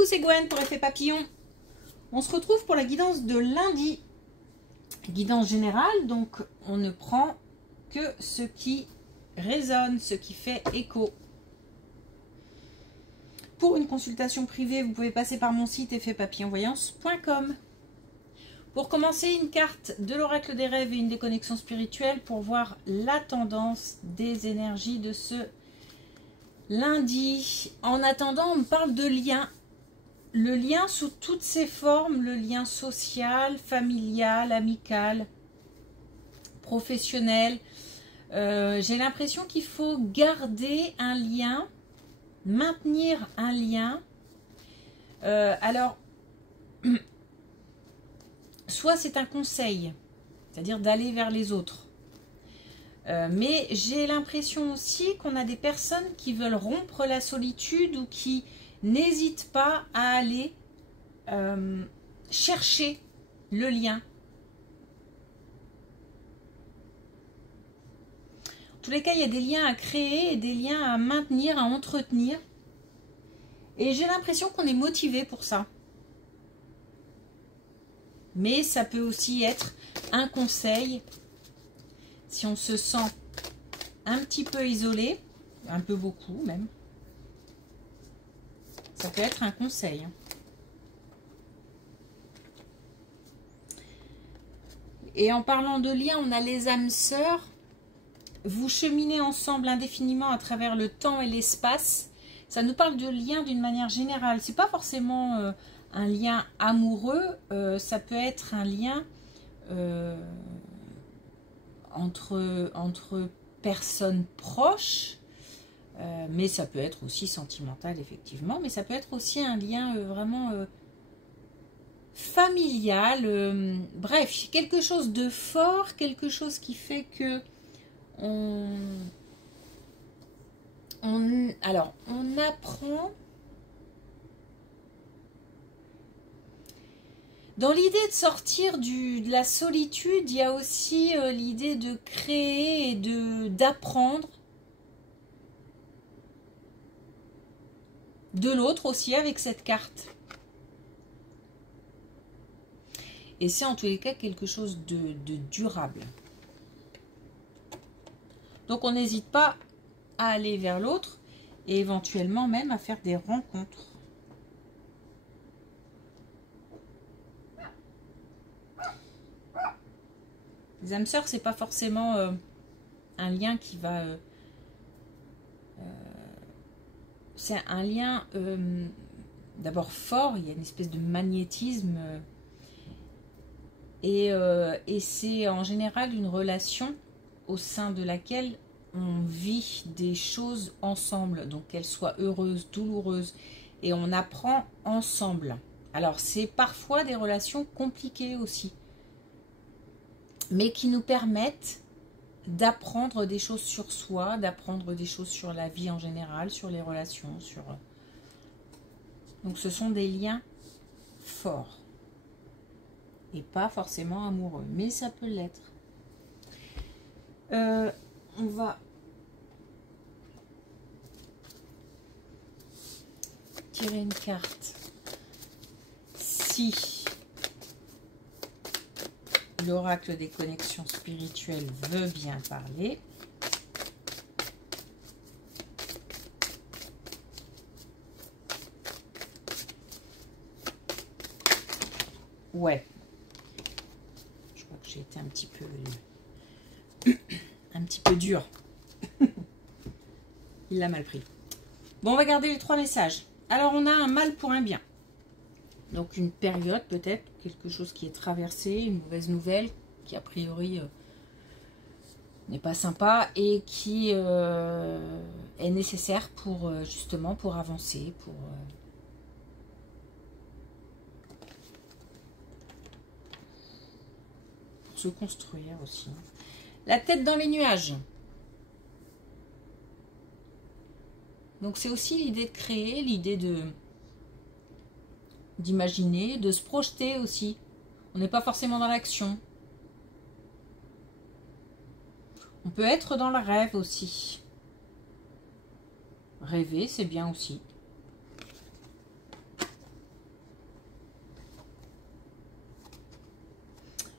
Coucou, c'est Gwen pour Effet Papillon. On se retrouve pour la guidance de lundi. Guidance générale, donc on ne prend que ce qui résonne, ce qui fait écho. Pour une consultation privée, vous pouvez passer par mon site effetpapillonvoyance.com. Pour commencer, une carte de l'oracle des rêves et une déconnexion spirituelle pour voir la tendance des énergies de ce lundi. En attendant, on me parle de lien. Le lien sous toutes ses formes, le lien social, familial, amical, professionnel. J'ai l'impression qu'il faut garder un lien, maintenir un lien. Alors, soit c'est un conseil, c'est-à-dire d'aller vers les autres. Mais j'ai l'impression aussi qu'on a des personnes qui veulent rompre la solitude ou qui n'hésitent pas à aller chercher le lien. En tous les cas, il y a des liens à créer et des liens à maintenir, à entretenir. Et j'ai l'impression qu'on est motivé pour ça. Mais ça peut aussi être un conseil si on se sent un petit peu isolé, un peu beaucoup même. Ça peut être un conseil. Et en parlant de lien, on a les âmes sœurs. Vous cheminez ensemble indéfiniment à travers le temps et l'espace. Ça nous parle de lien d'une manière générale. C'est pas forcément un lien amoureux. Ça peut être un lien entre personnes proches. Mais ça peut être aussi sentimental, effectivement. Mais ça peut être aussi un lien vraiment familial. Bref, quelque chose de fort, quelque chose qui fait que on apprend. Dans l'idée de sortir de la solitude, il y a aussi l'idée de créer et d'apprendre. De l'autre aussi avec cette carte. Et c'est en tous les cas quelque chose de durable. Donc on n'hésite pas à aller vers l'autre et éventuellement même à faire des rencontres. Les âmes sœurs, c'est pas forcément un lien qui va... c'est un lien d'abord fort, il y a une espèce de magnétisme et c'est en général une relation au sein de laquelle on vit des choses ensemble, donc qu'elles soient heureuses, douloureuses, et on apprend ensemble. Alors c'est parfois des relations compliquées aussi, mais qui nous permettent d'apprendre des choses sur soi, d'apprendre des choses sur la vie en général, sur les relations, sur... Donc ce sont des liens forts. Et pas forcément amoureux, mais ça peut l'être. On va tirer une carte. Si l'oracle des connexions spirituelles veut bien parler. Ouais. Je crois que j'ai été un petit peu dur. Il l'a mal pris. Bon, on va garder les 3 messages. Alors, on a un mal pour un bien. Donc une période peut-être, quelque chose qui est traversé, une mauvaise nouvelle qui a priori n'est pas sympa et qui est nécessaire pour justement pour avancer, pour se construire aussi. La tête dans les nuages. Donc c'est aussi l'idée de créer, l'idée d'imaginer, de se projeter aussi. On n'est pas forcément dans l'action. On peut être dans le rêve aussi. Rêver, c'est bien aussi.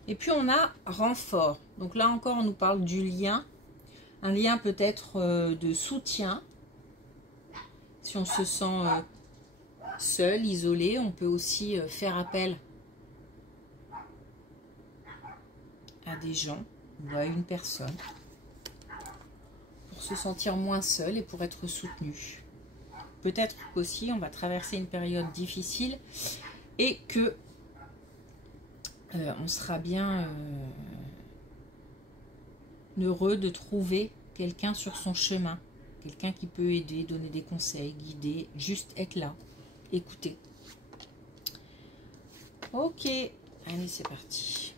Et puis on a renfort. Donc là encore, on nous parle du lien. Un lien peut-être de soutien. Si on se sent seul, isolé, on peut aussi faire appel à des gens ou à une personne pour se sentir moins seul et pour être soutenu. Peut-être qu'aussi on va traverser une période difficile et que on sera bien heureux de trouver quelqu'un sur son chemin, quelqu'un qui peut aider, donner des conseils, guider, juste être là, écouter. Ok, allez, c'est parti.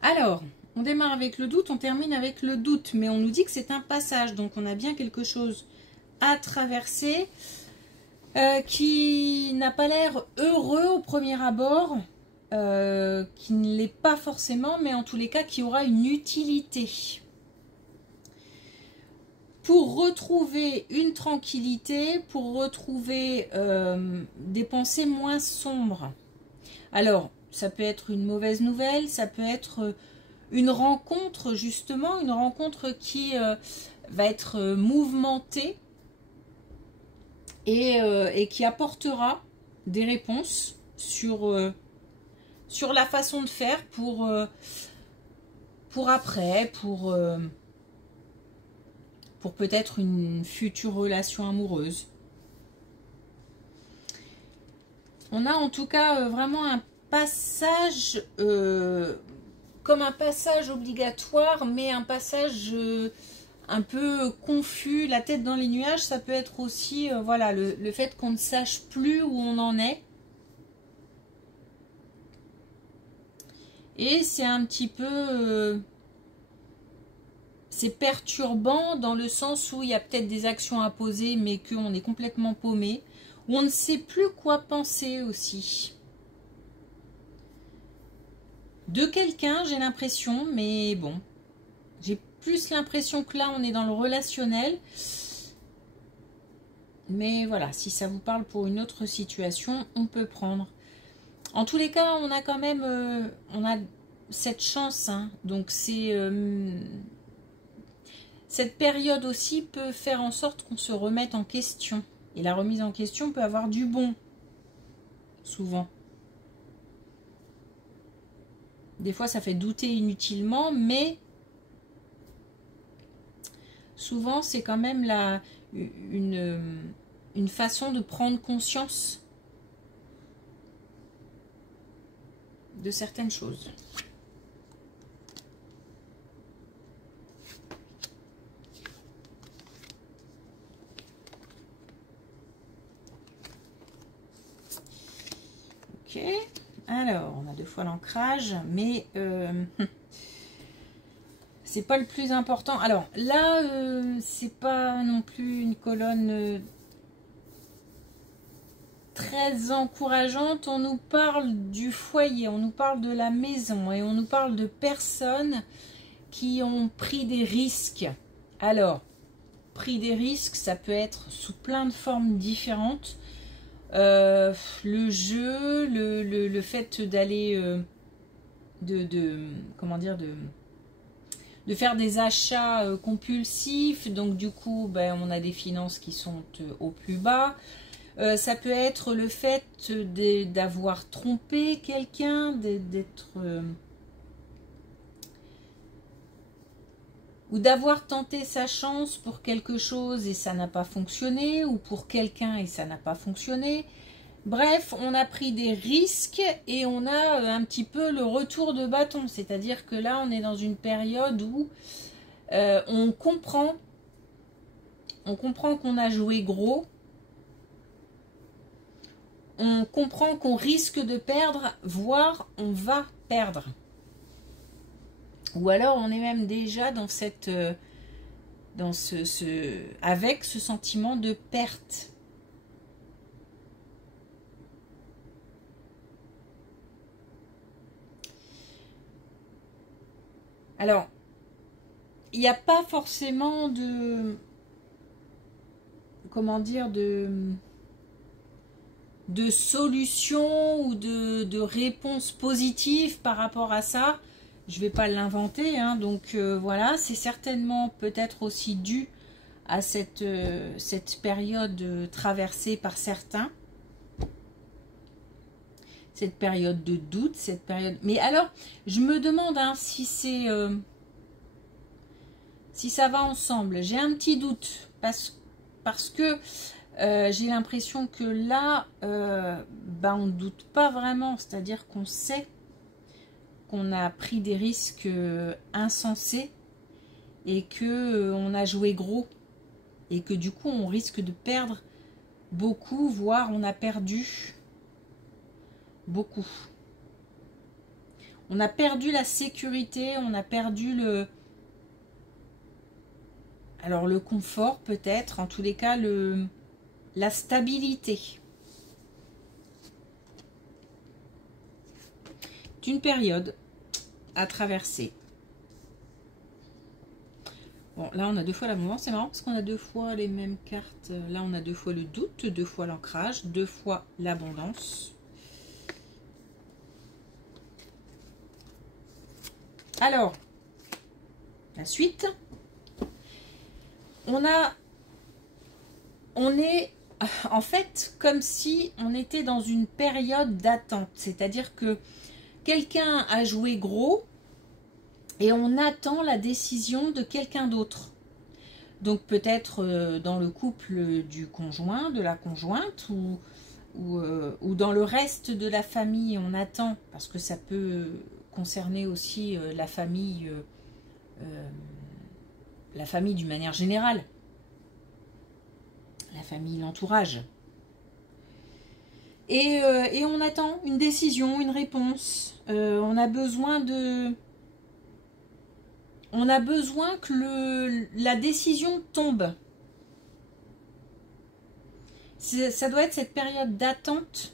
Alors, on démarre avec le doute, on termine avec le doute, mais on nous dit que c'est un passage, donc on a bien quelque chose à traverser qui n'a pas l'air heureux au premier abord, qui ne l'est pas forcément, mais en tous les cas qui aura une utilité. Pour retrouver une tranquillité, pour retrouver des pensées moins sombres. Alors, ça peut être une mauvaise nouvelle, ça peut être une rencontre justement, une rencontre qui va être mouvementée et qui apportera des réponses sur la façon de faire pour après, pour peut-être une future relation amoureuse. On a en tout cas vraiment un passage, comme un passage obligatoire, mais un passage un peu confus, la tête dans les nuages. Ça peut être aussi voilà, le fait qu'on ne sache plus où on en est. Et c'est un petit peu... c'est perturbant dans le sens où il y a peut-être des actions à poser, mais qu'on est complètement paumé. Où on ne sait plus quoi penser aussi. De quelqu'un, j'ai l'impression, mais bon. J'ai plus l'impression que là, on est dans le relationnel. Mais voilà, si ça vous parle pour une autre situation, on peut prendre. En tous les cas, on a quand même... on a cette chance, hein. Donc c'est... cette période aussi peut faire en sorte qu'on se remette en question. Et la remise en question peut avoir du bon. Souvent. Des fois, ça fait douter inutilement, mais souvent, c'est quand même une façon de prendre conscience de certaines choses. Ok. Alors, on a 2 fois l'ancrage, mais c'est pas le plus important. Alors là, c'est pas non plus une colonne très encourageante. On nous parle du foyer, on nous parle de la maison et on nous parle de personnes qui ont pris des risques. Alors, pris des risques, ça peut être sous plein de formes différentes. Le jeu, le fait d'aller comment dire, de faire des achats compulsifs, donc du coup ben, on a des finances qui sont au plus bas. Ça peut être le fait d'avoir trompé quelqu'un, d'être ou d'avoir tenté sa chance pour quelque chose et ça n'a pas fonctionné, ou pour quelqu'un et ça n'a pas fonctionné. Bref, on a pris des risques et on a un petit peu le retour de bâton. C'est-à-dire que là, on est dans une période où on comprend qu'on a joué gros. On comprend qu'on risque de perdre, voire on va perdre. Ou alors on est même déjà dans cette, avec ce sentiment de perte. Alors, il n'y a pas forcément de, comment dire, de solution ou de réponse positive par rapport à ça. Je vais pas l'inventer, hein, donc voilà, c'est certainement peut-être aussi dû à cette période traversée par certains. Cette période de doute, cette période... Mais alors, je me demande hein, si c'est... si ça va ensemble. J'ai un petit doute parce que j'ai l'impression que là, on ne doute pas vraiment. C'est-à-dire qu'on sait qu'on a pris des risques insensés et que on a joué gros. Et que du coup, on risque de perdre beaucoup, voire on a perdu beaucoup. On a perdu la sécurité, on a perdu alors le confort peut-être, en tous les cas la stabilité. D'une période à traverser. Bon, là on a deux fois l'abondance, c'est marrant parce qu'on a deux fois les mêmes cartes. Là on a deux fois le doute, deux fois l'ancrage, deux fois l'abondance. Alors, la suite. On est en fait comme si on était dans une période d'attente. C'est-à-dire que quelqu'un a joué gros et on attend la décision de quelqu'un d'autre. Donc peut-être dans le couple du conjoint, de la conjointe ou dans le reste de la famille, on attend, parce que ça peut concerner aussi la famille d'une manière générale, la famille, l'entourage. Et on attend une décision, une réponse. On a besoin que la décision tombe. Ça doit être cette période d'attente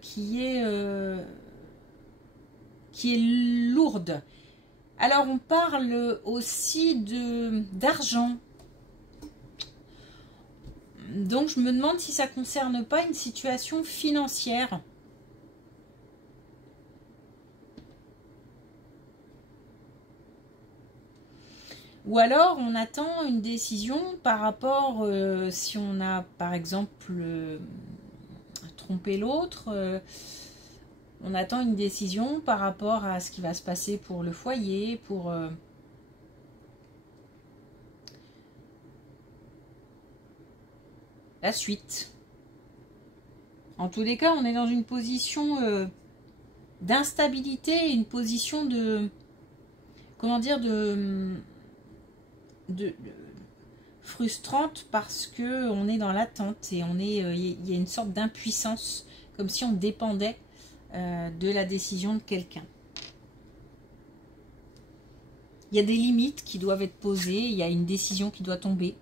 qui est lourde. Alors on parle aussi d'argent. Donc je me demande si ça ne concerne pas une situation financière. Ou alors on attend une décision par rapport, si on a par exemple trompé l'autre, on attend une décision par rapport à ce qui va se passer pour le foyer, pour... la suite. En tous les cas, on est dans une position d'instabilité, une position de... comment dire, de frustrante parce que on est dans l'attente et il y a une sorte d'impuissance, comme si on dépendait de la décision de quelqu'un. Il y a des limites qui doivent être posées, il y a une décision qui doit tomber.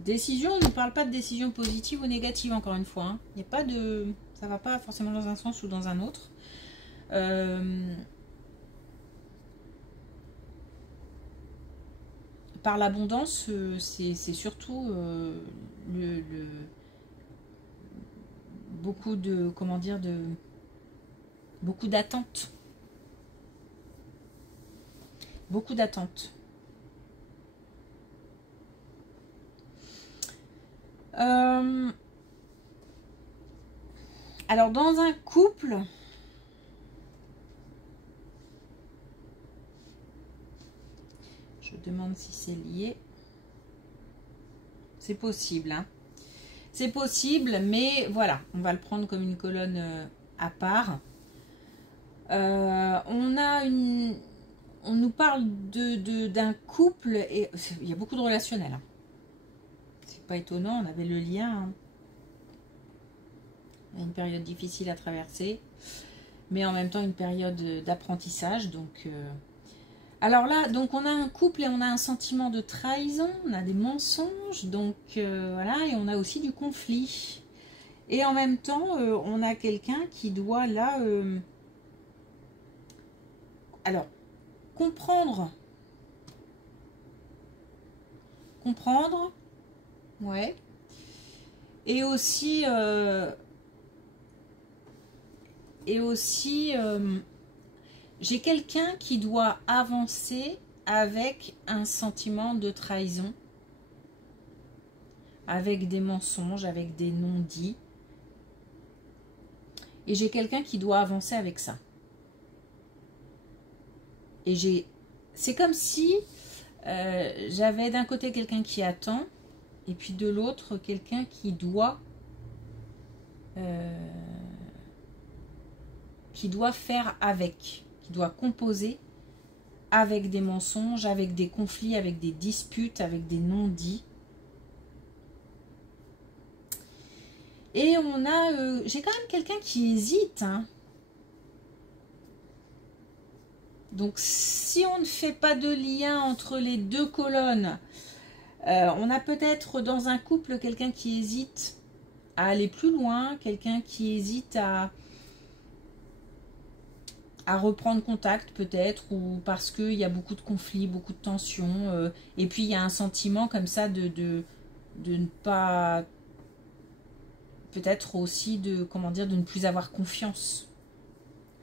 Décision, on ne parle pas de décision positive ou négative, encore une fois. Hein. Il n'y a pas de... ça ne va pas forcément dans un sens ou dans un autre. Par l'abondance, c'est surtout beaucoup de... comment dire, beaucoup d'attentes. Beaucoup d'attentes. Alors dans un couple, je demande si c'est lié. C'est possible, hein. C'est possible, mais voilà, on va le prendre comme une colonne à part. On nous parle d'un couple et il y a beaucoup de relationnel. Hein. C'est pas étonnant, on avait le lien. Hein. Une période difficile à traverser, mais en même temps une période d'apprentissage. Donc, Alors là, donc on a un couple et on a un sentiment de trahison, on a des mensonges, donc voilà, et on a aussi du conflit. Et en même temps, on a quelqu'un qui doit là, alors, comprendre, ouais, et aussi, j'ai quelqu'un qui doit avancer avec un sentiment de trahison, avec des mensonges, avec des non-dits. Et j'ai quelqu'un qui doit avancer avec ça. Et c'est comme si j'avais d'un côté quelqu'un qui attend, et puis de l'autre quelqu'un qui doit faire avec, qui doit composer avec des mensonges, avec des conflits, avec des disputes, avec des non-dits. Et on a, j'ai quand même quelqu'un qui hésite, hein. Donc si on ne fait pas de lien entre les deux colonnes, on a peut-être dans un couple quelqu'un qui hésite à aller plus loin, quelqu'un qui hésite à reprendre contact peut-être, ou parce qu'il y a beaucoup de conflits, beaucoup de tensions, et puis il y a un sentiment comme ça de ne pas, peut-être aussi de, comment dire, de ne plus avoir confiance,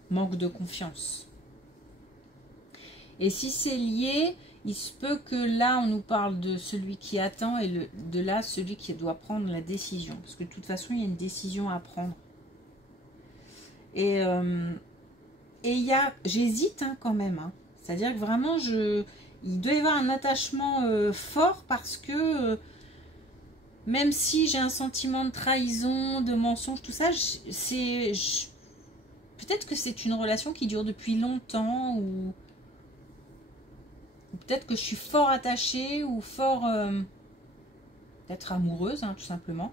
manque de confiance. Et si c'est lié, il se peut que là on nous parle de celui qui attend et de là celui qui doit prendre la décision, parce que de toute façon il y a une décision à prendre. Et j'hésite hein, quand même, hein. C'est-à-dire que vraiment, il doit y avoir un attachement fort parce que même si j'ai un sentiment de trahison, de mensonge, tout ça, peut-être que c'est une relation qui dure depuis longtemps ou peut-être que je suis fort attachée ou fort peut-être amoureuse, hein, tout simplement.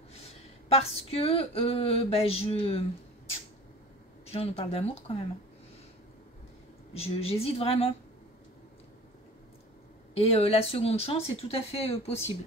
Parce que on nous parle d'amour quand même. J'hésite vraiment. Et la seconde chance est tout à fait possible.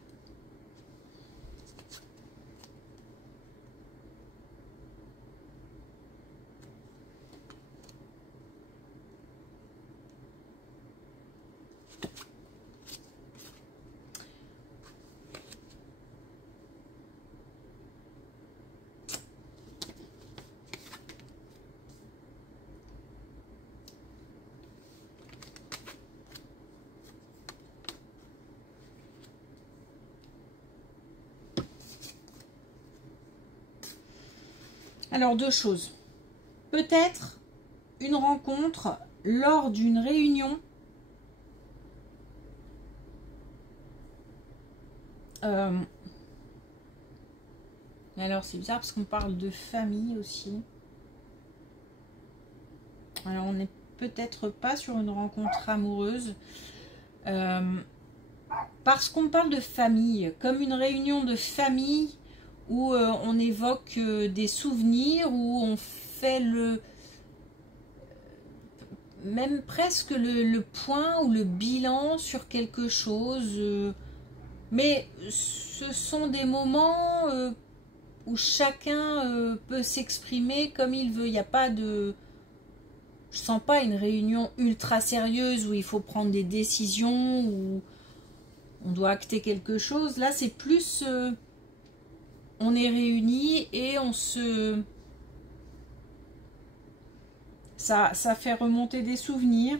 Alors, deux choses. Peut-être une rencontre lors d'une réunion. Alors, c'est bizarre parce qu'on parle de famille aussi. Alors, on n'est peut-être pas sur une rencontre amoureuse. Parce qu'on parle de famille, comme une réunion de famille où on évoque des souvenirs, où on fait même presque le point ou le bilan sur quelque chose. Mais ce sont des moments où chacun peut s'exprimer comme il veut. Il n'y a pas de... Je sens pas une réunion ultra sérieuse où il faut prendre des décisions, où on doit acter quelque chose. Là, c'est plus... on est réunis et on se... Ça fait remonter des souvenirs.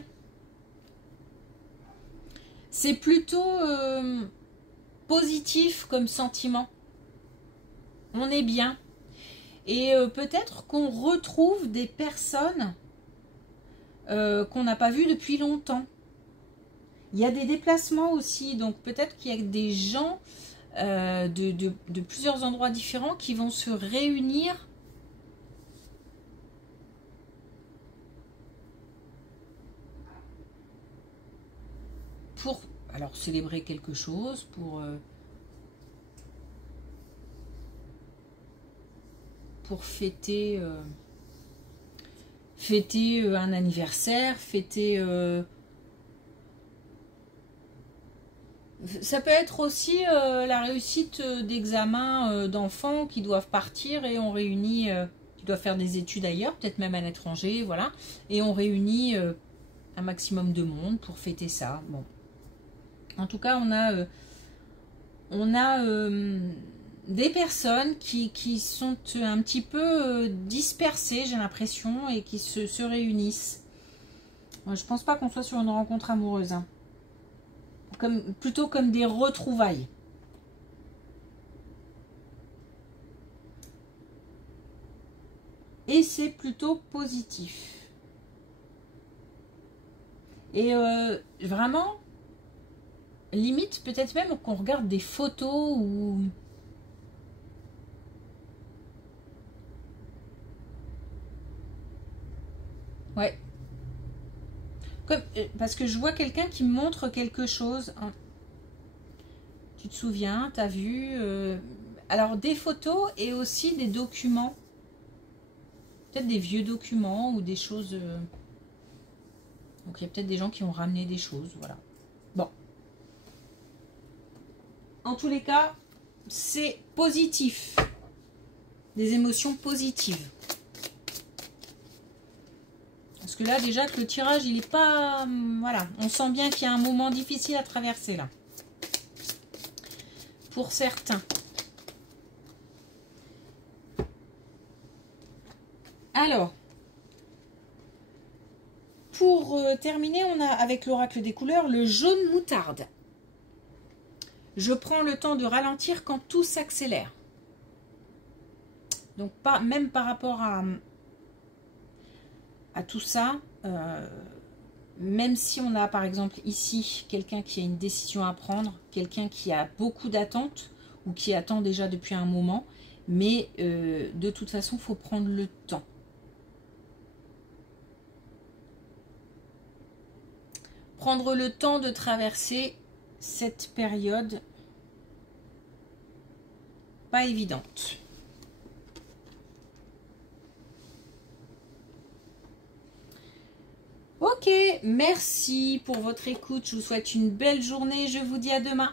C'est plutôt positif comme sentiment. On est bien. Et peut-être qu'on retrouve des personnes qu'on n'a pas vues depuis longtemps. Il y a des déplacements aussi. Donc peut-être qu'il y a des gens de plusieurs endroits différents qui vont se réunir pour alors célébrer quelque chose, pour fêter un anniversaire, fêter Ça peut être aussi la réussite d'examens d'enfants qui doivent partir et on réunit, qui doivent faire des études ailleurs, peut-être même à l'étranger, voilà. Et on réunit un maximum de monde pour fêter ça. Bon. En tout cas, on a des personnes qui sont un petit peu dispersées, j'ai l'impression, et qui se réunissent. Moi, je pense pas qu'on soit sur une rencontre amoureuse. Hein. Plutôt comme des retrouvailles. Et c'est plutôt positif. Et vraiment, limite, peut-être même qu'on regarde des photos ou... Ouais. Parce que je vois quelqu'un qui me montre quelque chose. Hein. Tu te souviens, t'as vu alors des photos et aussi des documents. Peut-être des vieux documents ou des choses... Donc il y a peut-être des gens qui ont ramené des choses, voilà. Bon. En tous les cas, c'est positif. Des émotions positives. Parce que là, déjà que le tirage, il n'est pas... Voilà, on sent bien qu'il y a un moment difficile à traverser, là. Pour certains. Alors, pour terminer, on a avec l'oracle des couleurs le jaune moutarde. Je prends le temps de ralentir quand tout s'accélère. Donc, même par rapport à tout ça, même si on a par exemple ici quelqu'un qui a une décision à prendre, quelqu'un qui a beaucoup d'attentes ou qui attend déjà depuis un moment, mais de toute façon, il faut prendre le temps. Prendre le temps de traverser cette période pas évidente. Ok, merci pour votre écoute. Je vous souhaite une belle journée. Je vous dis à demain.